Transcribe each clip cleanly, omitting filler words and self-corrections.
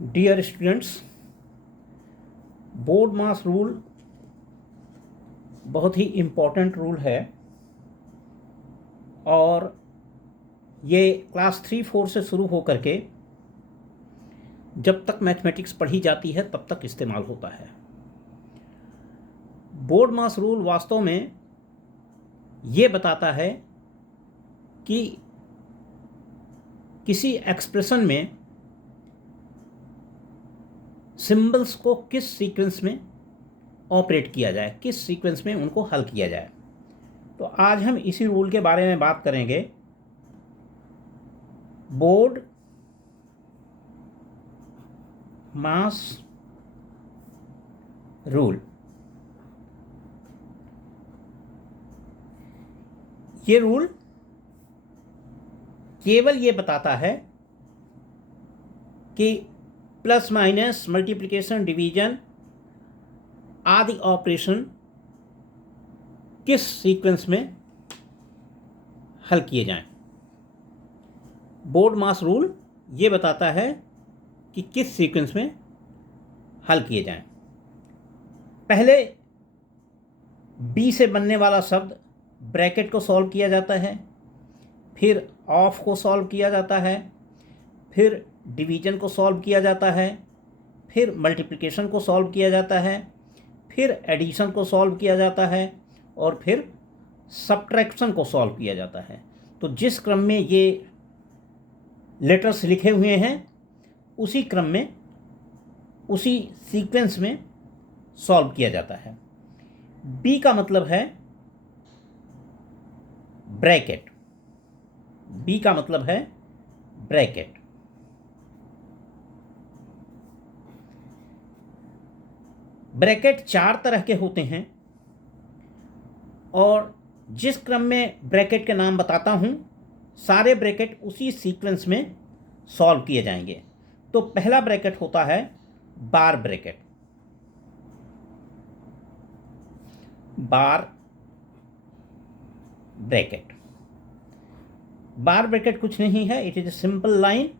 Dear students, board मास rule बहुत ही important rule है और ये क्लास 3-4 से शुरू हो करके जब तक मैथमेटिक्स पढ़ी जाती है तब तक इस्तेमाल होता है। बोर्ड मास रूल वास्तव में ये बताता है कि किसी एक्सप्रेशन में सिंबल्स को किस सीक्वेंस में ऑपरेट किया जाए, किस सीक्वेंस में उनको हल किया जाए। तो आज हम इसी रूल के बारे में बात करेंगे। बोर्ड मास रूल। ये रूल केवल ये बताता है कि प्लस माइनस मल्टीप्लिकेशन डिवीजन आदि ऑपरेशन किस सीक्वेंस में हल किए जाएं। बोर्ड मास रूल ये बताता है कि किस सीक्वेंस में हल किए जाएं। पहले बी से बनने वाला शब्द ब्रैकेट को सॉल्व किया जाता है, फिर ऑफ को सॉल्व किया जाता है, फिर डिवीजन को सॉल्व किया जाता है, फिर मल्टीप्लिकेशन को सॉल्व किया जाता है, फिर एडिशन को सॉल्व किया जाता है और फिर सब्ट्रैक्शन को सॉल्व किया जाता है। तो जिस क्रम में ये लेटर्स लिखे हुए हैं उसी क्रम में, उसी सीक्वेंस में सॉल्व किया जाता है। बी का मतलब है ब्रैकेट। बी का मतलब है ब्रैकेट। ब्रैकेट 4 तरह के होते हैं और जिस क्रम में ब्रैकेट के नाम बताता हूं सारे ब्रैकेट उसी सीक्वेंस में सॉल्व किए जाएंगे। तो पहला ब्रैकेट होता है बार ब्रैकेट। बार ब्रैकेट। बार ब्रैकेट कुछ नहीं है, it is a simple line.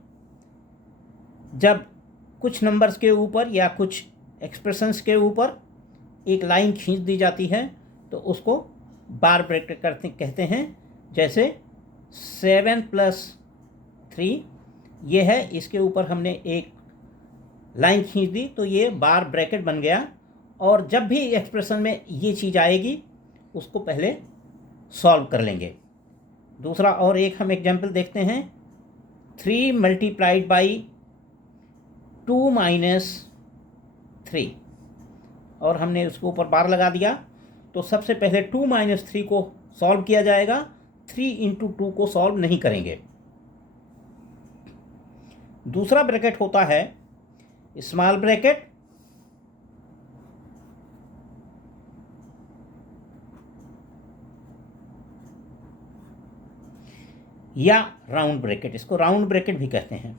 जब कुछ नंबर्स के ऊपर या कुछ एक्सप्रेशंस के ऊपर एक लाइन खींच दी जाती है तो उसको बार ब्रैकेट कहते हैं। जैसे 7 + 3 ये है, इसके ऊपर हमने एक लाइन खींच दी तो ये बार ब्रैकेट बन गया। और जब भी एक्सप्रेशन में ये चीज़ आएगी उसको पहले सॉल्व कर लेंगे। दूसरा और एक हम एग्जाम्पल देखते हैं। 3 × 2 - 3 और हमने उसके ऊपर बार लगा दिया तो सबसे पहले 2 - 3 को सॉल्व किया जाएगा, 3 × 2 को सॉल्व नहीं करेंगे। दूसरा ब्रैकेट होता है स्मॉल ब्रैकेट। या राउंड ब्रैकेट, इसको राउंड ब्रैकेट भी कहते हैं।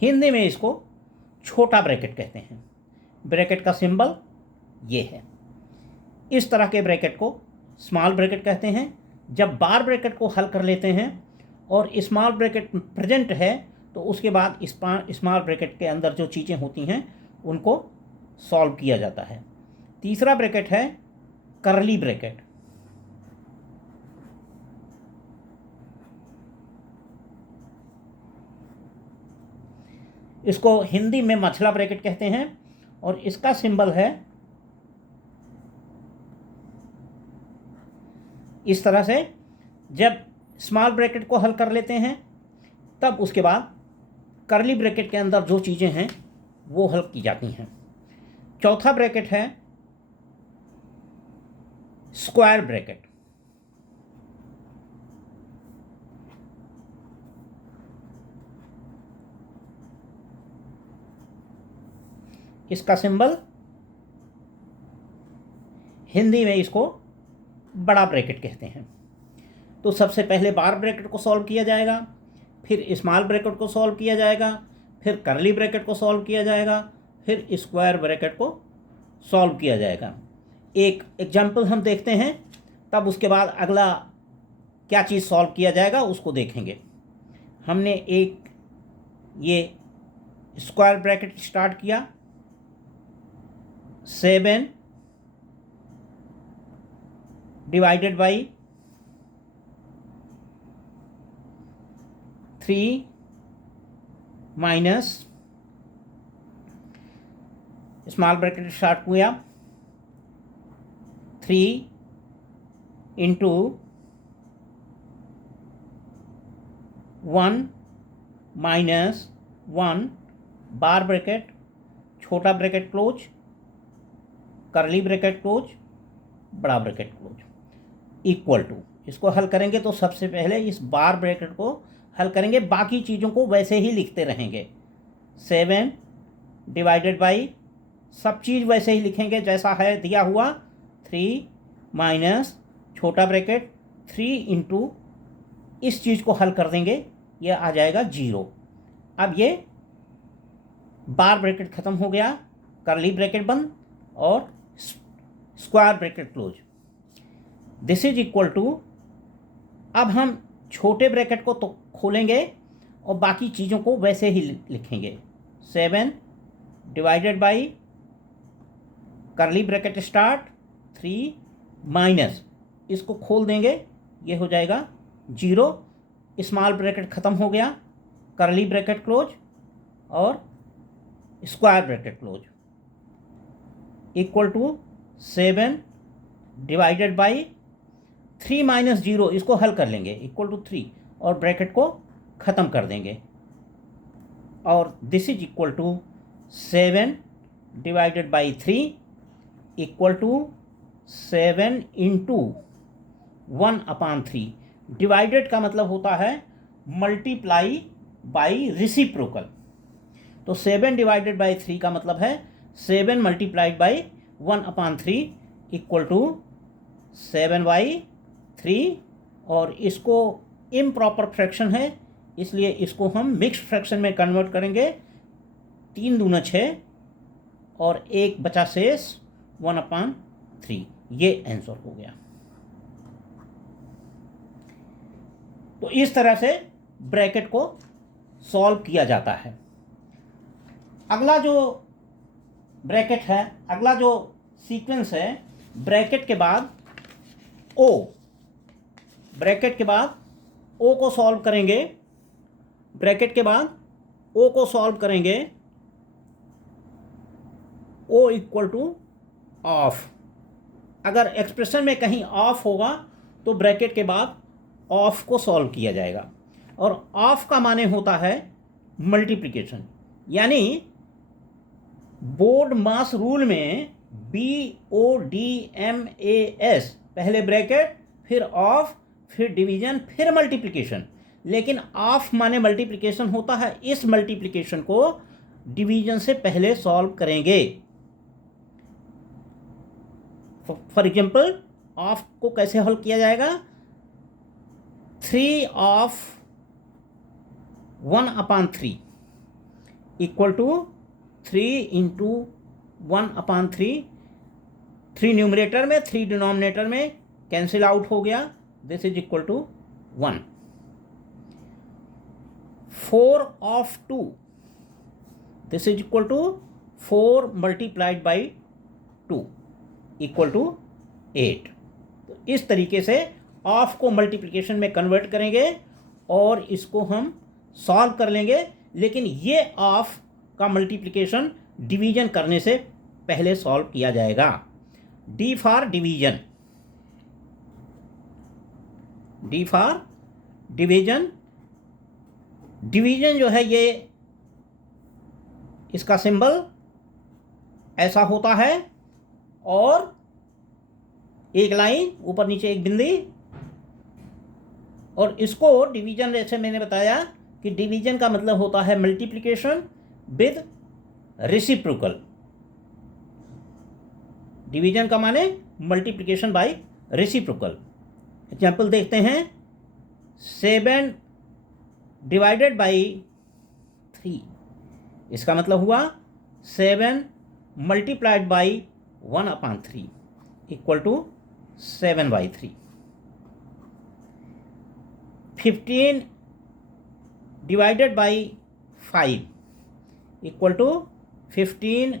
हिंदी में इसको छोटा ब्रैकेट कहते हैं। ब्रैकेट का सिंबल ये है। इस तरह के ब्रैकेट को स्मॉल ब्रैकेट कहते हैं। जब बार ब्रैकेट को हल कर लेते हैं और स्मॉल ब्रैकेट प्रेजेंट है तो उसके बाद स्मॉल ब्रैकेट के अंदर जो चीज़ें होती हैं उनको सॉल्व किया जाता है। तीसरा ब्रैकेट है करली ब्रैकेट। इसको हिंदी में मछला ब्रैकेट कहते हैं और इसका सिंबल है इस तरह से। जब स्मॉल ब्रैकेट को हल कर लेते हैं तब उसके बाद करली ब्रैकेट के अंदर जो चीज़ें हैं वो हल की जाती हैं। चौथा ब्रैकेट है स्क्वायर ब्रैकेट। इसका सिंबल हिंदी में इसको बड़ा ब्रैकेट कहते हैं। तो सबसे पहले बार ब्रैकेट को सॉल्व किया जाएगा, फिर स्मॉल ब्रैकेट को सॉल्व किया जाएगा, फिर करली ब्रैकेट को सॉल्व किया जाएगा, फिर स्क्वायर ब्रैकेट को सॉल्व किया जाएगा। एक एग्जाम्पल हम देखते हैं, तब उसके बाद अगला क्या चीज़ सॉल्व किया जाएगा उसको देखेंगे। हमने एक ये स्क्वायर ब्रैकेट स्टार्ट किया, 7 divided by 3 minus small bracket start किया 3 इंटू 1 माइनस 1 बार ब्रैकेट, छोटा ब्रैकेट क्लोज, करली ब्रैकेट क्लोज, बड़ा ब्रैकेट क्लोज, इक्वल टू। इसको हल करेंगे तो सबसे पहले इस बार ब्रैकेट को हल करेंगे, बाकी चीज़ों को वैसे ही लिखते रहेंगे। 7 डिवाइडेड बाई सब चीज़ वैसे ही लिखेंगे जैसा है दिया हुआ, 3 माइनस छोटा ब्रैकेट 3 इंटू इस चीज़ को हल कर देंगे, ये आ जाएगा 0। अब ये बार ब्रैकेट ख़त्म हो गया, करली ब्रैकेट बंद और square bracket close. This is equal to, अब हम छोटे ब्रैकेट को तो खोलेंगे और बाकी चीज़ों को वैसे ही लिखेंगे। 7 डिवाइडेड बाई करली ब्रैकेट स्टार्ट 3 माइनस इसको खोल देंगे, ये हो जाएगा 0। स्मॉल ब्रैकेट ख़त्म हो गया, करली ब्रैकेट क्लोज और square bracket close, equal to 7 divided by 3 minus 0 इसको हल कर लेंगे, इक्वल टू 3 और ब्रैकेट को ख़त्म कर देंगे। और this is equal to 7 divided by 3 equal to 7 into 1/3। Divided का मतलब होता है मल्टीप्लाई बाई रेसिप्रोकल, तो 7 डिवाइडेड बाई 3 का मतलब है 7 मल्टीप्लाइड बाई 1/3 इक्वल टू 7/3। और इसको इम्प्रॉपर फ्रैक्शन है इसलिए इसको हम मिक्स्ड फ्रैक्शन में कन्वर्ट करेंगे। 3 दूना 6 और 1 बचा शेष 1/3, ये आंसर हो गया। तो इस तरह से ब्रैकेट को सॉल्व किया जाता है। अगला जो ब्रैकेट है, अगला जो सीक्वेंस है, ब्रैकेट के बाद ओ, ब्रैकेट के बाद ओ को सॉल्व करेंगे, ब्रैकेट के बाद ओ को सॉल्व करेंगे, ओ इक्वल टू ऑफ। अगर एक्सप्रेशन में कहीं ऑफ होगा तो ब्रैकेट के बाद ऑफ को सॉल्व किया जाएगा। और ऑफ का माने होता है मल्टीप्लिकेशन, यानी बोर्ड मास रूल में BODMAS पहले ब्रैकेट फिर ऑफ फिर डिवीजन फिर मल्टीप्लिकेशन, लेकिन ऑफ माने मल्टीप्लिकेशन होता है। इस मल्टीप्लिकेशन को डिवीजन से पहले सॉल्व करेंगे। फॉर एग्जाम्पल ऑफ को कैसे हल किया जाएगा, 3 of 1/3 equal to 3 into 1/3। 3 numerator में 3 डिनोमिनेटर में कैंसिल आउट हो गया, this is equal to 1। 4 of 2 this is equal to 4 multiplied by 2 equal to 8। तो इस तरीके से ऑफ को मल्टीप्लिकेशन में कन्वर्ट करेंगे और इसको हम सॉल्व कर लेंगे। लेकिन ये ऑफ का मल्टीप्लिकेशन डिवीजन करने से पहले सॉल्व किया जाएगा। D for division, D for division. Division जो है ये इसका सिंबल ऐसा होता है और एक लाइन ऊपर नीचे एक बिंदी, और इसको डिवीजन जैसे मैंने बताया कि डिवीजन का मतलब होता है मल्टीप्लिकेशन विद रेसिप्रोकल। डिवीजन का माने मल्टीप्लिकेशन बाय रेसिप्रोकल। एग्जाम्पल देखते हैं, 7 डिवाइडेड बाई 3, इसका मतलब हुआ 7 multiplied by 1/3 equal to 7/3। 15 divided by 5 equal to 15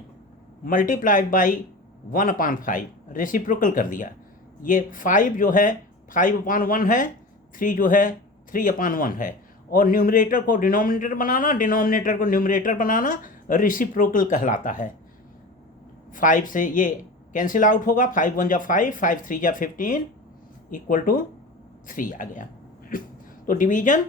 multiplied by 1/5, reciprocal कर दिया। ये 5 जो है 5/1 है, 3 जो है 3/1 है, और न्यूमरेटर को डिनोमिनेटर बनाना, डिनोमिनेटर को न्यूमरेटर बनाना रेसिप्रोकल कहलाता है। 5 से ये कैंसिल आउट होगा, 5 1 जा 5, 5 3 जा 15 इक्वल टू 3 आ गया। तो डिवीजन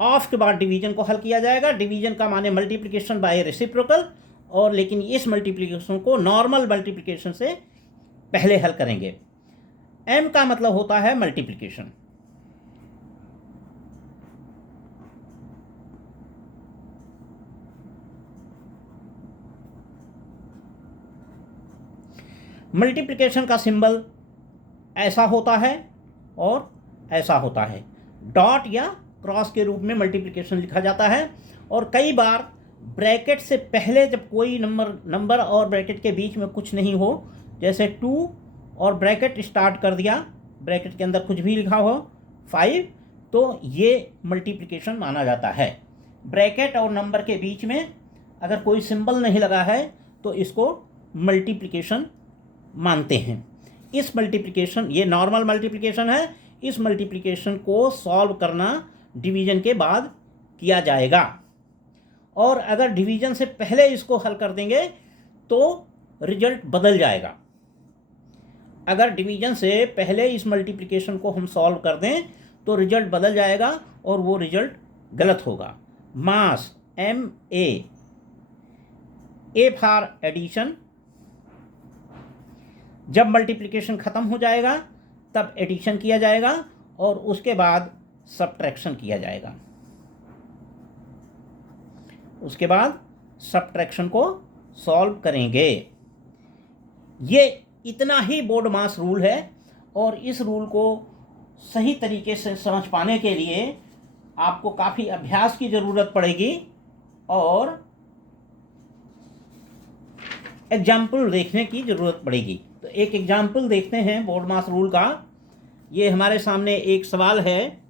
ऑफ के बाद डिवीजन को हल किया जाएगा। डिवीजन का माने मल्टीप्लिकेशन बाय रेसिप्रोकल, और लेकिन इस मल्टीप्लिकेशन को नॉर्मल मल्टीप्लिकेशन से पहले हल करेंगे। m का मतलब होता है मल्टीप्लिकेशन। मल्टीप्लिकेशन का सिंबल ऐसा होता है और ऐसा होता है, डॉट या क्रॉस के रूप में मल्टीप्लिकेशन लिखा जाता है। और कई बार ब्रैकेट से पहले जब कोई नंबर और ब्रैकेट के बीच में कुछ नहीं हो, जैसे 2 और ब्रैकेट स्टार्ट कर दिया, ब्रैकेट के अंदर कुछ भी लिखा हो 5, तो ये मल्टीप्लिकेशन माना जाता है। ब्रैकेट और नंबर के बीच में अगर कोई सिंबल नहीं लगा है तो इसको मल्टीप्लिकेशन मानते हैं। इस मल्टीप्लिकेशन, ये नॉर्मल मल्टीप्लिकेशन है, इस मल्टीप्लिकेशन को सॉल्व करना डिवीजन के बाद किया जाएगा। और अगर डिवीजन से पहले इसको हल कर देंगे तो रिजल्ट बदल जाएगा। अगर डिवीजन से पहले इस मल्टीप्लिकेशन को हम सॉल्व कर दें तो रिजल्ट बदल जाएगा और वो रिजल्ट गलत होगा। मास MA, A फॉर एडिशन, जब मल्टीप्लिकेशन ख़त्म हो जाएगा तब एडिशन किया जाएगा और उसके बाद सब्ट्रैक्शन किया जाएगा। उसके बाद सब्ट्रैक्शन को सॉल्व करेंगे। ये इतना ही बोर्ड मास रूल है, और इस रूल को सही तरीके से समझ पाने के लिए आपको काफ़ी अभ्यास की ज़रूरत पड़ेगी और एग्जाम्पल देखने की ज़रूरत पड़ेगी। तो एक एग्जाम्पल देखते हैं बोर्ड मास रूल का। ये हमारे सामने एक सवाल है,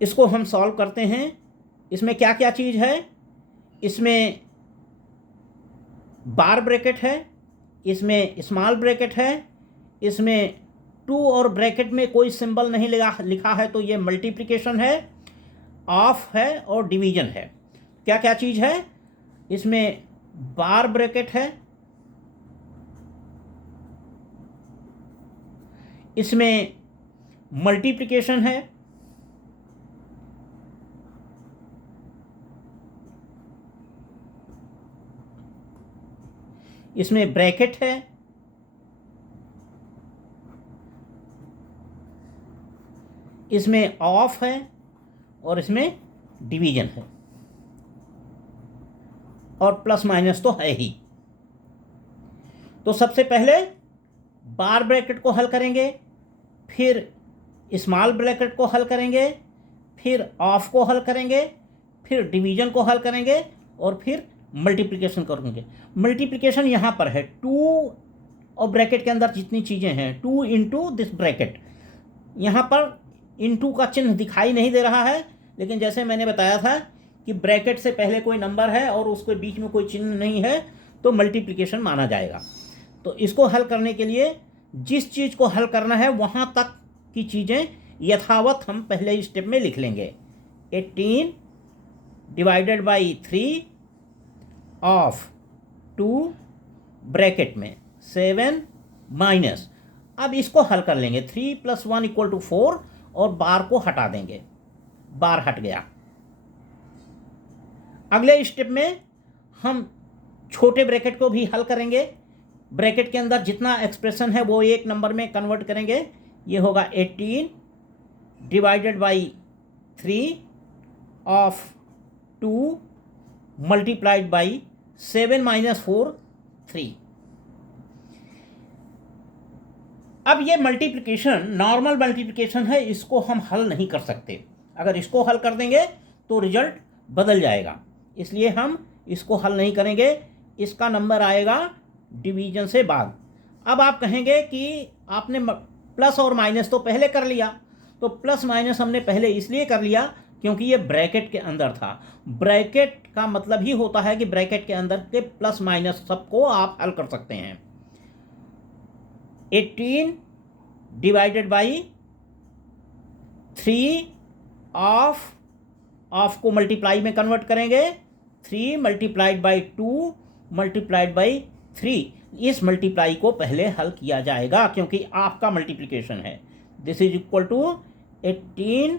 इसको हम सॉल्व करते हैं। इसमें क्या क्या चीज़ है? इसमें बार ब्रैकेट है, इसमें स्मॉल ब्रैकेट है, इसमें 2 और ब्रैकेट में कोई सिंबल नहीं लिखा है तो ये मल्टीप्लिकेशन है, ऑफ है और डिवीजन है। क्या क्या चीज़ है? इसमें बार ब्रैकेट है, इसमें मल्टीप्लिकेशन है, इसमें ब्रैकेट है, इसमें ऑफ है और इसमें डिवीजन है, और प्लस माइनस तो है ही। तो सबसे पहले बार ब्रैकेट को हल करेंगे, फिर स्मॉल ब्रैकेट को हल करेंगे, फिर ऑफ को हल करेंगे, फिर डिवीजन को हल करेंगे और फिर मल्टीप्लिकेशन करेंगे। मल्टीप्लिकेशन यहाँ पर है 2 और ब्रैकेट के अंदर जितनी चीज़ें हैं 2 इंटू दिस ब्रैकेट। यहाँ पर इंटू का चिन्ह दिखाई नहीं दे रहा है, लेकिन जैसे मैंने बताया था कि ब्रैकेट से पहले कोई नंबर है और उसके बीच में कोई चिन्ह नहीं है तो मल्टीप्लिकेशन माना जाएगा। तो इसको हल करने के लिए जिस चीज़ को हल करना है वहाँ तक की चीज़ें यथावत हम पहले स्टेप में लिख लेंगे। 18 डिवाइडेड बाई 3 ऑफ 2 ब्रैकेट में 7 माइनस, अब इसको हल कर लेंगे। 3 + 1 = 4 और बार को हटा देंगे, बार हट गया। अगले स्टेप में हम छोटे ब्रैकेट को भी हल करेंगे। ब्रैकेट के अंदर जितना एक्सप्रेशन है वो एक नंबर में कन्वर्ट करेंगे। ये होगा 18 divided by 3 of 2 multiplied by 7 - 4 3। अब ये मल्टीप्लिकेशन नॉर्मल मल्टीप्लिकेशन है, इसको हम हल नहीं कर सकते। अगर इसको हल कर देंगे तो रिजल्ट बदल जाएगा, इसलिए हम इसको हल नहीं करेंगे। इसका नंबर आएगा डिवीजन से बाद। अब आप कहेंगे कि आपने प्लस और माइनस तो पहले कर लिया, तो प्लस माइनस हमने पहले इसलिए कर लिया क्योंकि ये ब्रैकेट के अंदर था। ब्रैकेट का मतलब ही होता है कि ब्रैकेट के अंदर के प्लस माइनस सबको आप हल कर सकते हैं। 18 डिवाइडेड बाई 3 ऑफ को मल्टीप्लाई में कन्वर्ट करेंगे, 3 मल्टीप्लाइड बाई 2 मल्टीप्लाइड बाई 3। इस मल्टीप्लाई को पहले हल किया जाएगा क्योंकि आपका मल्टीप्लिकेशन है। This is equal to 18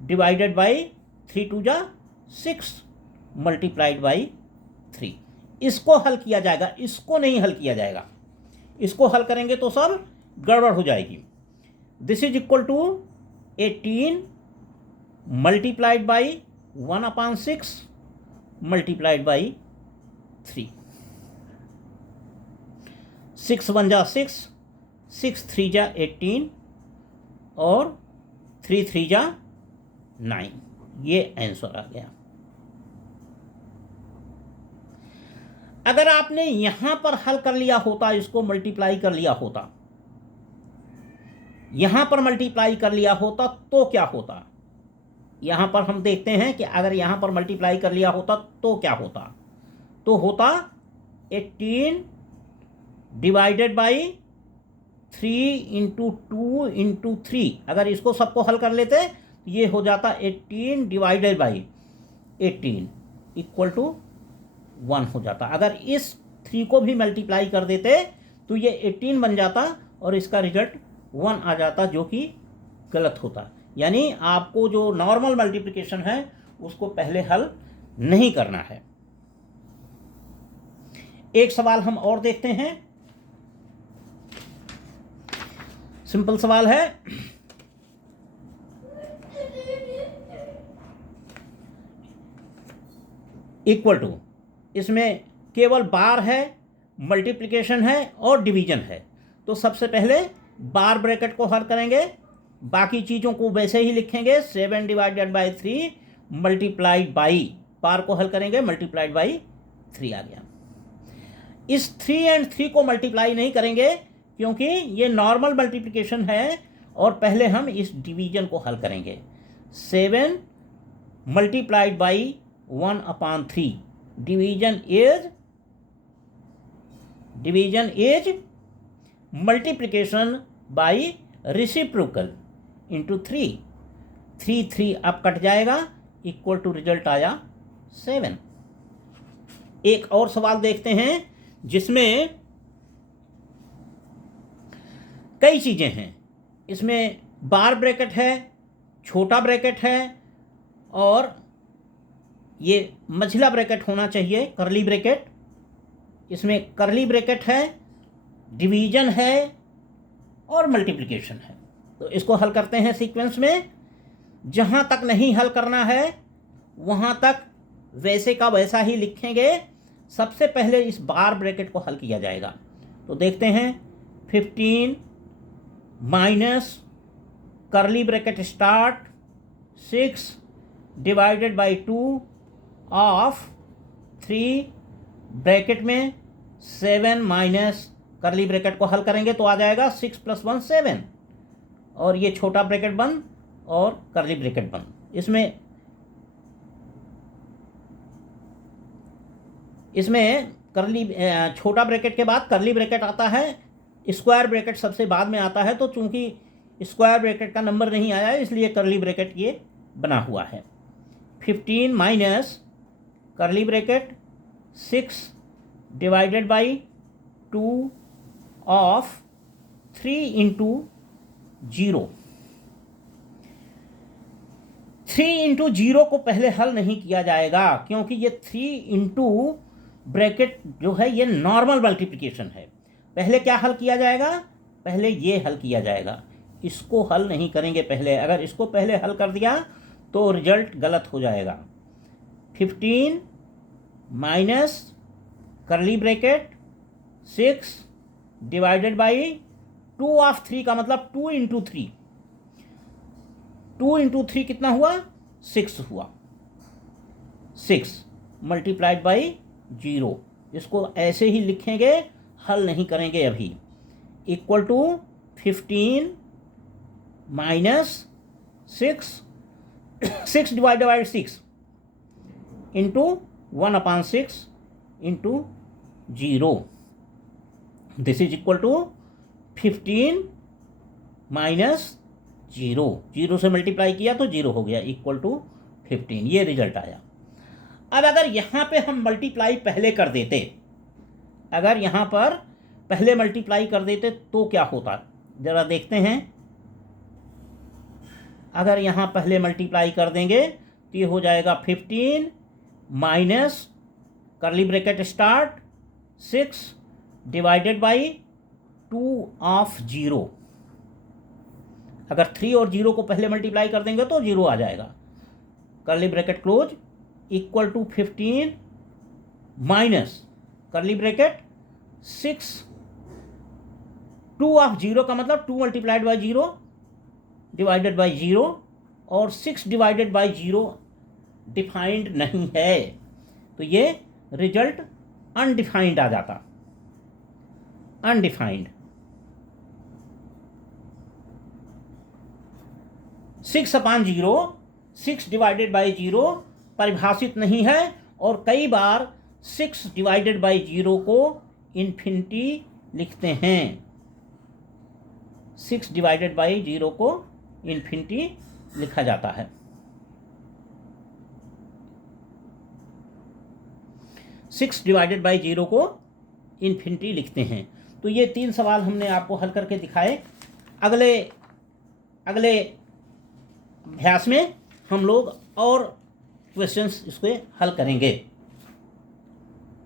divided by 3 2 जा 6 मल्टीप्लाइड बाई 3। इसको हल किया जाएगा, इसको नहीं हल किया जाएगा। इसको हल करेंगे तो सब गड़बड़ हो जाएगी। This is equal to 18 multiplied by 1/6 multiplied by 3। 6 1 जा 6, 6 3 जा 18 और 3 3 जा 9। ये आंसर आ गया। अगर आपने यहां पर हल कर लिया होता, इसको मल्टीप्लाई कर लिया होता, यहां पर मल्टीप्लाई कर लिया होता तो क्या होता? यहां पर हम देखते हैं कि अगर यहां पर मल्टीप्लाई कर लिया होता तो क्या होता। तो होता 18 डिवाइडेड बाई 3 इंटू 2 इंटू 3। अगर इसको सबको हल कर लेते ये हो जाता 18 डिवाइडेड बाई 18 इक्वल टू 1 हो जाता। अगर इस 3 को भी मल्टीप्लाई कर देते तो ये 18 बन जाता और इसका रिजल्ट 1 आ जाता, जो कि गलत होता। यानी आपको जो नॉर्मल मल्टीप्लिकेशन है उसको पहले हल नहीं करना है। एक सवाल हम और देखते हैं। सिंपल सवाल है। इक्वल टू, इसमें केवल बार है, मल्टीप्लिकेशन है और डिवीजन है। तो सबसे पहले बार ब्रैकेट को हल करेंगे, बाकी चीज़ों को वैसे ही लिखेंगे। 7 डिवाइडेड बाई 3 मल्टीप्लाइड बाई, बार को हल करेंगे मल्टीप्लाइड बाई 3 आ गया। इस 3 और 3 को मल्टीप्लाई नहीं करेंगे क्योंकि ये नॉर्मल मल्टीप्लिकेशन है और पहले हम इस डिवीजन को हल करेंगे। 7 multiplied by 1/3। Division is multiplication by reciprocal into 3। 3 3 अब कट जाएगा, इक्वल टू रिजल्ट आया 7। एक और सवाल देखते हैं जिसमें कई चीज़ें हैं। इसमें बार ब्रैकेट है, छोटा ब्रैकेट है और ये मझला ब्रैकेट होना चाहिए, करली ब्रैकेट। इसमें करली ब्रैकेट है, डिवीजन है और मल्टीप्लिकेशन है। तो इसको हल करते हैं सीक्वेंस में। जहाँ तक नहीं हल करना है वहाँ तक वैसे का वैसा ही लिखेंगे। सबसे पहले इस बार ब्रैकेट को हल किया जाएगा। तो देखते हैं 15 माइनस करली bracket start 6 divided by 2 of 3 bracket में 7 माइनस करली ब्रैकेट को हल करेंगे तो आ जाएगा 6 + 1 7 और ये छोटा ब्रैकेट बंद और करली ब्रैकेट बंद। इसमें करली छोटा ब्रैकेट के बाद करली ब्रैकेट आता है, स्क्वायर ब्रैकेट सबसे बाद में आता है। तो चूंकि स्क्वायर ब्रैकेट का नंबर नहीं आया है इसलिए करली ब्रैकेट ये बना हुआ है। 15 माइनस करली bracket 6 divided by 2 of 3 into 0। 3 into 0 को पहले हल नहीं किया जाएगा क्योंकि ये 3 इंटू ब्रैकेट जो है ये नॉर्मल मल्टीप्लिकेशन है। पहले क्या हल किया जाएगा? पहले ये हल किया जाएगा। इसको हल नहीं करेंगे पहले। अगर इसको पहले हल कर दिया तो रिजल्ट गलत हो जाएगा। 15 माइनस करली ब्रैकेट 6 डिवाइडेड बाई 2 ऑफ 3 का मतलब 2 इंटू 3। 2 इंटू 3 कितना हुआ? 6 हुआ। 6 मल्टीप्लाइड बाई 0। इसको ऐसे ही लिखेंगे, हल नहीं करेंगे अभी। Equal to 15 minus 6 divided by 6 into 1/6 into 0, this is equal to 15 minus 0, 0 से मल्टीप्लाई किया तो 0 हो गया, इक्वल टू 15, ये रिजल्ट आया। अब अगर यहाँ पे हम मल्टीप्लाई पहले कर देते, अगर यहाँ पर पहले मल्टीप्लाई कर देते तो क्या होता, ज़रा देखते हैं। अगर यहाँ पहले मल्टीप्लाई कर देंगे तो ये हो जाएगा 15 minus curly bracket start 6 divided by 2/0। अगर 3 और 0 को पहले मल्टीप्लाई कर देंगे तो 0 आ जाएगा, curly bracket close, equal to 15 minus curly bracket 6, 2/0 का मतलब 2 मल्टीप्लाइड बाई 0 डिवाइडेड बाई 0, और 6 डिवाइडेड बाई 0 डिफाइंड नहीं है, तो ये रिजल्ट अनडिफाइंड आ जाता, अनडिफाइंड। 6/0, 6 डिवाइडेड बाई 0 परिभाषित नहीं है, और कई बार 6 डिवाइडेड बाई 0 को इन्फिनिटी लिखते हैं, 6 डिवाइडेड बाई 0 को इन्फिनिटी लिखा जाता है। 6 डिवाइडेड बाई 0 को इन्फिनिटी लिखते हैं। तो ये 3 सवाल हमने आपको हल करके दिखाए। अगले अभ्यास में हम लोग और क्वेश्चंस इसके हल करेंगे।